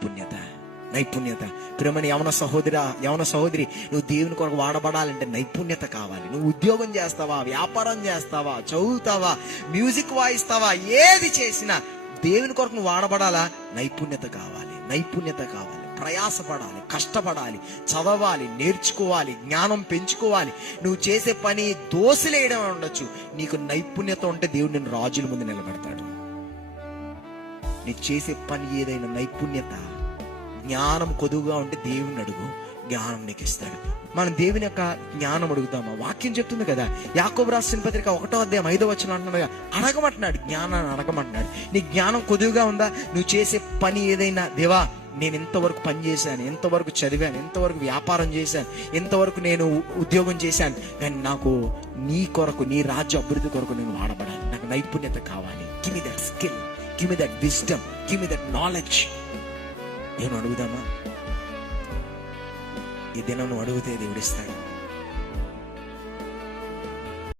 నైపుణ్యత. నైపుణ్యత. ప్రియమైన యవన సహోదరి, నువ్వు దేవుని కొరకు వాడబడాలంటే నైపుణ్యత కావాలి. నువ్వు ఉద్యోగం చేస్తావా, వ్యాపారం చేస్తావా, చదువుతావా, మ్యూజిక్ వాయిస్తావా, ఏది చేసినా దేవుని కొరకు నువ్వు వాడబడాలా, నైపుణ్యత కావాలి. నైపుణ్యత కావాలి. ప్రయాసపడాలి, కష్టపడాలి, చదవాలి, నేర్చుకోవాలి, జ్ఞానం పెంచుకోవాలి. నువ్వు చేసే పని దోసిలేయడం ఉండొచ్చు, నీకు నైపుణ్యత ఉంటే దేవుడు నిన్ను రాజుల ముందు నిలబెడతాడు. నీ చేసే పని ఏదైనా నైపుణ్యత, జ్ఞానం కొదువుగా ఉంటే దేవుని అడుగు, జ్ఞానం నీకు ఇస్తాడు. మనం దేవుని యొక్క జ్ఞానం అడుగుతామా? వాక్యం చెప్తుంది కదా, యాకోబు రాసిన పత్రిక 1వ అధ్యాయం 5వ వచనం అంటున్నాడు, అడగమంటున్నాడు, జ్ఞానాన్ని అడగమంటున్నాడు. నీ జ్ఞానం కొదువుగా ఉందా? నువ్వు చేసే పని ఏదైనా, దేవా నేను ఎంతవరకు పని చేశాను, ఎంతవరకు చదివాను, ఎంతవరకు వ్యాపారం చేశాను, ఎంతవరకు నేను ఉద్యోగం చేశాను, కానీ నాకు నీ కొరకు, నీ రాజ్య అభివృద్ధి కొరకు నేను వాడబడాలి. నాకు నైపుణ్యత కావాలి. Give me that skill, give me that wisdom, give me that knowledge. నేను అడుగుదామా? ఈ దినం నువ్వు అడిగితే దేవుడు ఇస్తాడు.